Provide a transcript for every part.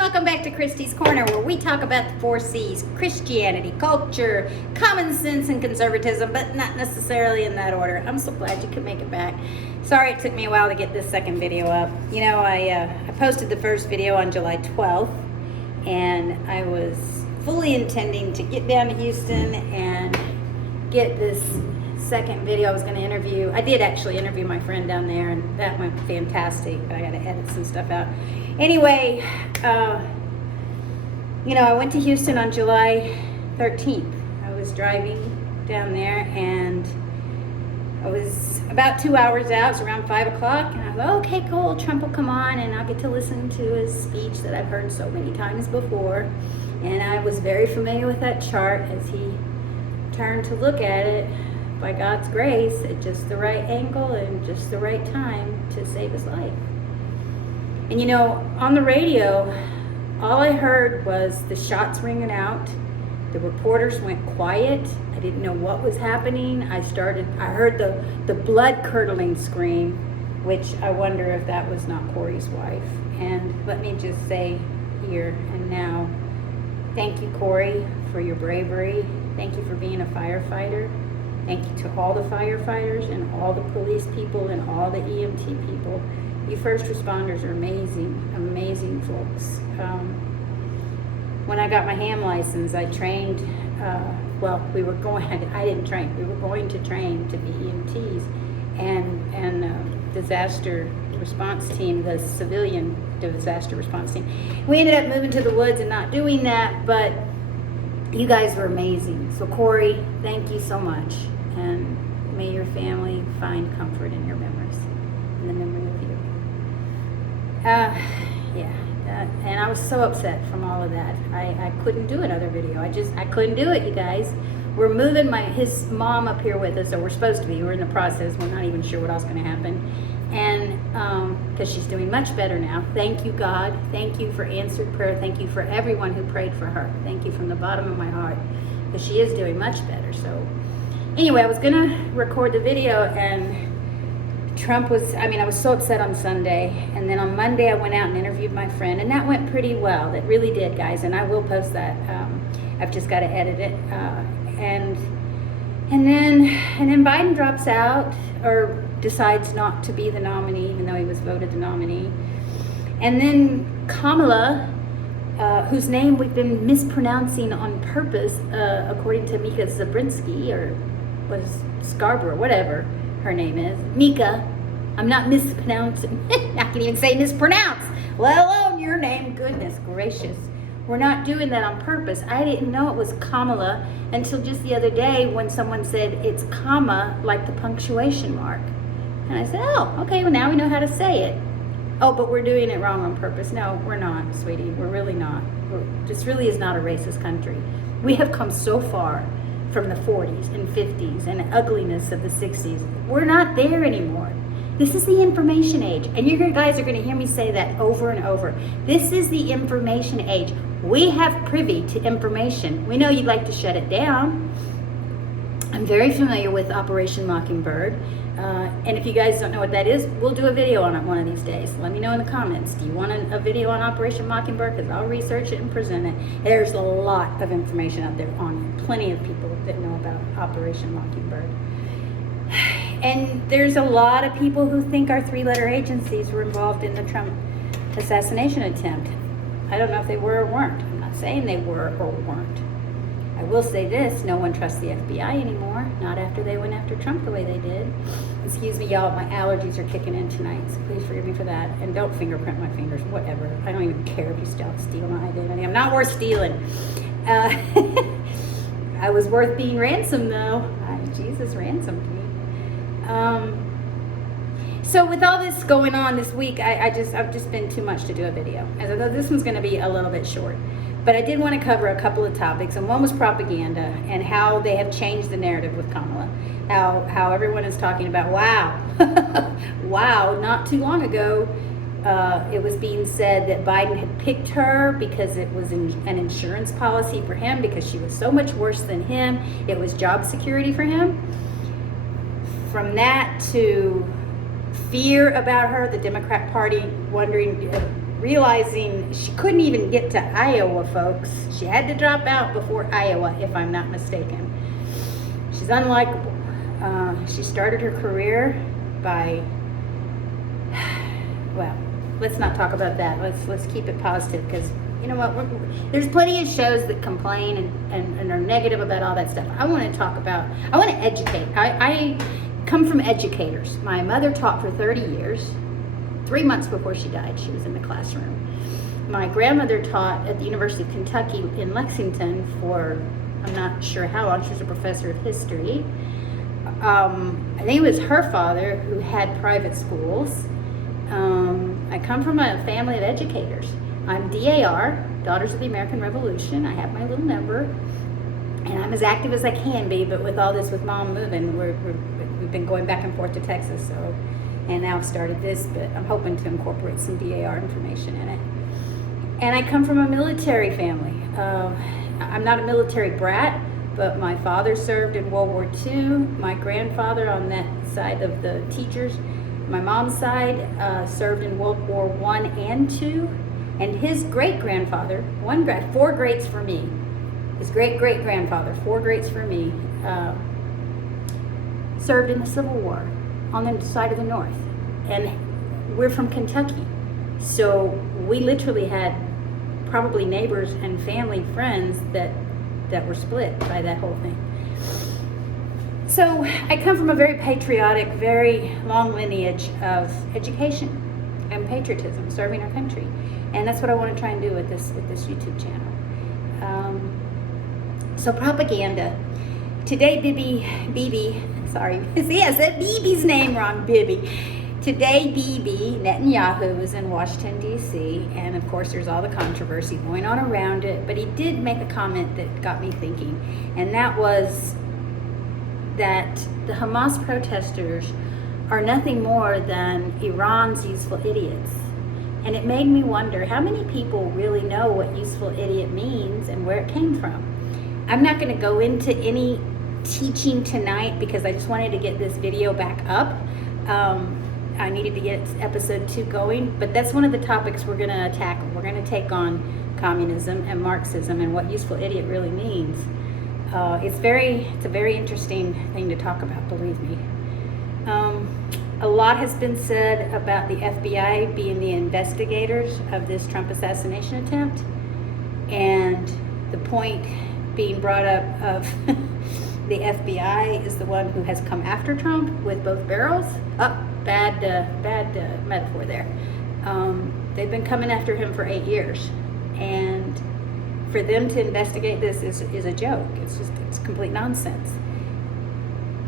Welcome back to Christy's Corner, where we talk about the 4 C's: Christianity, culture, common sense, and conservatism, but not necessarily in that order. I'm so glad you could make it back. Sorry it took me a while to get this second video up. You know, I posted the first video on July 12th, and I was fully intending to get down to Houston and get this second video. I was going to interview, I did actually interview my friend down there, and that went fantastic, but I got to edit some stuff out. Anyway, you know, I went to Houston on July 13th. I was driving down there, and I was about 2 hours out. It was around 5 o'clock, and I thought, okay, cool, Trump will come on, and I'll get to listen to his speech that I've heard so many times before. And I was very familiar with that chart as he turned to look at it, by God's grace, at just the right angle and just the right time to save his life. And you know, on the radio, all I heard was the shots ringing out. The reporters went quiet. I didn't know what was happening. I heard the blood-curdling scream, which I wonder if that was not Corey's wife. And let me just say here and now, thank you, Corey, for your bravery. Thank you for being a firefighter. Thank you to all the firefighters and all the police people and all the EMT people. You first responders are amazing, amazing folks. When I got my ham license, I trained, I didn't train, we were going to train to be EMTs and disaster response team, the civilian disaster response team. We ended up moving to the woods and not doing that, but you guys were amazing. So Corey, thank you so much. And may your family find comfort in your memories, in the memory of you. And I was so upset from all of that. I couldn't do another video. I couldn't do it, you guys. We're moving his mom up here with us, or we're supposed to be. We're in the process. We're not even sure what else is going to happen. And because she's doing much better now. Thank you, God. Thank you for answered prayer. Thank you for everyone who prayed for her. Thank you from the bottom of my heart, because she is doing much better. So anyway, I was going to record the video, and I was so upset on Sunday, and then on Monday I went out and interviewed my friend, and that went pretty well. That really did, guys, and I will post that. I've just got to edit it. And then Biden drops out, or decides not to be the nominee, even though he was voted the nominee. And then Kamala, whose name we've been mispronouncing on purpose, according to Mika Zabrinsky, or was Scarborough, whatever her name is. Mika, I'm not mispronouncing. I can even say mispronounce, let alone your name. Goodness gracious. We're not doing that on purpose. I didn't know it was Kamala until just the other day when someone said it's comma, like the punctuation mark. And I said, oh, okay, well now we know how to say it. Oh, but we're doing it wrong on purpose. No, we're not, sweetie. We're really not. This really is not a racist country. We have come so far from the 40s and 50s and the ugliness of the 60s. We're not there anymore. This is the information age. And you guys are going to hear me say that over and over. This is the information age. We have privy to information. We know you'd like to shut it down. I'm very familiar with Operation Mockingbird. And if you guys don't know what that is, we'll do a video on it one of these days. Let me know in the comments. Do you want a video on Operation Mockingbird? Because I'll research it and present it. There's a lot of information out there on it. Plenty of people that know about Operation Mockingbird. And there's a lot of people who think our 3-letter agencies were involved in the Trump assassination attempt. I don't know if they were or weren't. I'm not saying they were or weren't. I will say this, no one trusts the FBI anymore, not after they went after Trump the way they did. Excuse me, y'all, my allergies are kicking in tonight, so please forgive me for that. And don't fingerprint my fingers, whatever. I don't even care if you steal my identity. I'm not worth stealing. I was worth being ransomed, though. Jesus ransomed me. So with all this going on this week, I've just been too much to do a video. And although this one's going to be a little bit short. But I did want to cover a couple of topics, and one was propaganda and how they have changed the narrative with Kamala. How everyone is talking about, wow, wow, not too long ago, it was being said that Biden had picked her because it was an insurance policy for him, because she was so much worse than him. It was job security for him. From that to fear about her, the Democrat Party wondering, realizing she couldn't even get to Iowa, folks. She had to drop out before Iowa, if I'm not mistaken. She's unlikable. She started her career by, well, let's not talk about that. Let's keep it positive, because you know what? There's plenty of shows that complain and are negative about all that stuff. I want to educate. I come from educators. My mother taught for 30 years. 3 months before she died, she was in the classroom. My grandmother taught at the University of Kentucky in Lexington for, I'm not sure how long. She was a professor of history. I think it was her father who had private schools. I come from a family of educators. I'm DAR, Daughters of the American Revolution. I have my little number, and I'm as active as I can be, but with all this, with Mom moving, we've been going back and forth to Texas, so, and now I've started this, but I'm hoping to incorporate some DAR information in it. And I come from a military family. I'm not a military brat, but my father served in World War II. My grandfather on that side of the teachers, my mom's side, served in World War I and II. And his great-grandfather, 4 greats for me. His great-great-grandfather, 4 greats for me, served in the Civil War on the side of the North. And we're from Kentucky. So we literally had probably neighbors and family friends that were split by that whole thing. So I come from a very patriotic, very long lineage of education and patriotism, serving our country. And that's what I want to try and do with this YouTube channel. So propaganda. Today, Bibi, sorry, see, I said Bibi's name wrong, Bibi. Today, Bibi Netanyahu is in Washington, D.C., and of course there's all the controversy going on around it, but he did make a comment that got me thinking, and that was that the Hamas protesters are nothing more than Iran's useful idiots. And it made me wonder how many people really know what useful idiot means and where it came from. I'm not going to go into any teaching tonight because I just wanted to get this video back up. I needed to get episode 2 going, but that's one of the topics we're going to tackle. We're going to take on communism and Marxism and what useful idiot really means. It's a very interesting thing to talk about, believe me. A lot has been said about the FBI being the investigators of this Trump assassination attempt, and the point being brought up of the FBI is the one who has come after Trump with both barrels. Bad metaphor there. They've been coming after him for 8 years, and for them to investigate this is a joke. It's complete nonsense.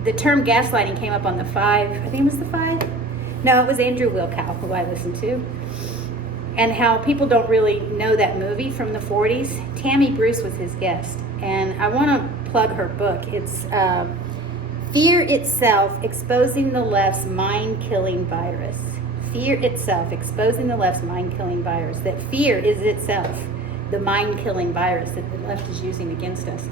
The term gaslighting came up on the 5, I think it was the 5? No, it was Andrew Wilkow, who I listened to. And how people don't really know that movie from the 40s. Tammy Bruce was his guest. And I want to plug her book. It's Fear Itself, Exposing the Left's Mind-Killing Virus. Fear Itself, Exposing the Left's Mind-Killing Virus. That fear is itself the mind-killing virus that the left is using against us.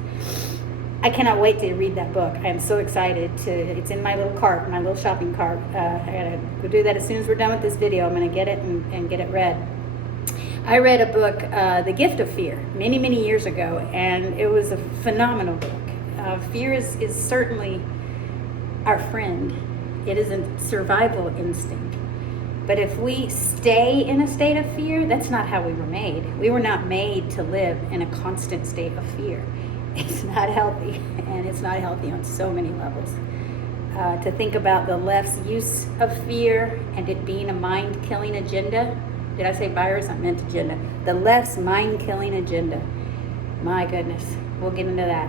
I cannot wait to read that book. I am so excited it's in my little cart, my little shopping cart. I gotta go do that as soon as we're done with this video. I'm gonna get it and get it read. I read a book, The Gift of Fear, many, many years ago, and it was a phenomenal book. Fear is certainly our friend. It is a survival instinct. But if we stay in a state of fear, that's not how we were made. We were not made to live in a constant state of fear. It's not healthy, and it's not healthy on so many levels. To think about the left's use of fear and it being a mind-killing agenda. Did I say virus? I meant agenda. The left's mind-killing agenda. My goodness, we'll get into that.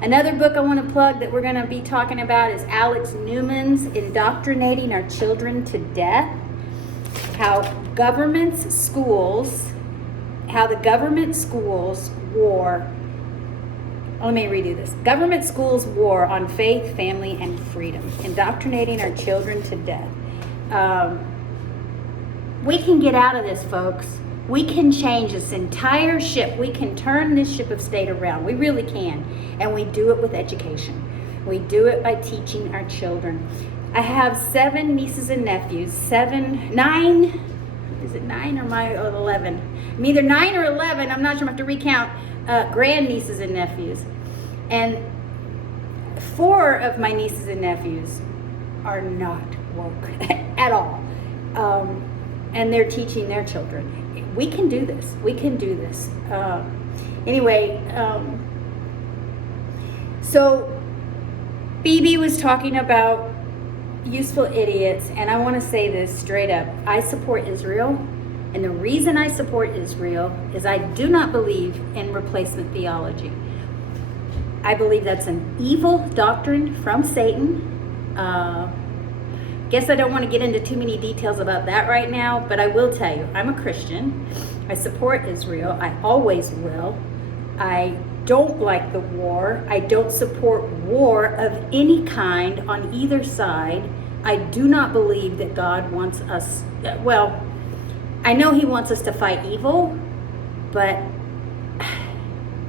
Another book I want to plug that we're going to be talking about is Alex Newman's Indoctrinating Our Children to Death. How the government schools war. Let me redo this. Government schools war on faith, family, and freedom. Indoctrinating our children to death. We can get out of this, folks. We can change this entire ship. We can turn this ship of state around. We really can. And we do it with education. We do it by teaching our children. I have 7 nieces and nephews, 9 Is it 9 or 11? I'm either 9 or 11. I'm not sure. I have to recount grandnieces and nephews. And 4 of my nieces and nephews are not woke at all. And they're teaching their children. We can do this. We can do this. Anyway, so Phoebe was talking about useful idiots, and I want to say this straight up. I support Israel, and the reason I support Israel is I do not believe in replacement theology. I believe that's an evil doctrine from Satan. Guess I don't want to get into too many details about that right now, but I will tell you, I'm a Christian. I support Israel. I always will. I don't like the war. I don't support war of any kind on either side. I do not believe that God wants us, well, I know he wants us to fight evil, but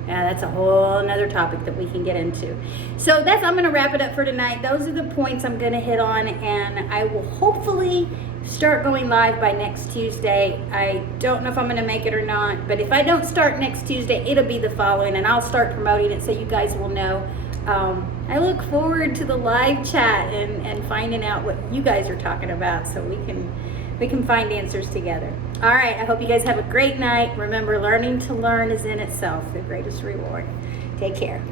yeah, that's a whole nother topic that we can get into. So I'm going to wrap it up for tonight. Those are the points I'm going to hit on, and I will hopefully start going live by next Tuesday. I don't know if I'm going to make it or not, but if I don't start next Tuesday, it'll be the following, and I'll start promoting it so you guys will know. I look forward to the live chat and finding out what you guys are talking about so we can find answers together. All right, I hope you guys have a great night. Remember, learning to learn is in itself the greatest reward. Take care.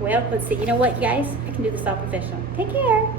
Well, let's see. You know what, you guys? I can do this all professional. Take care.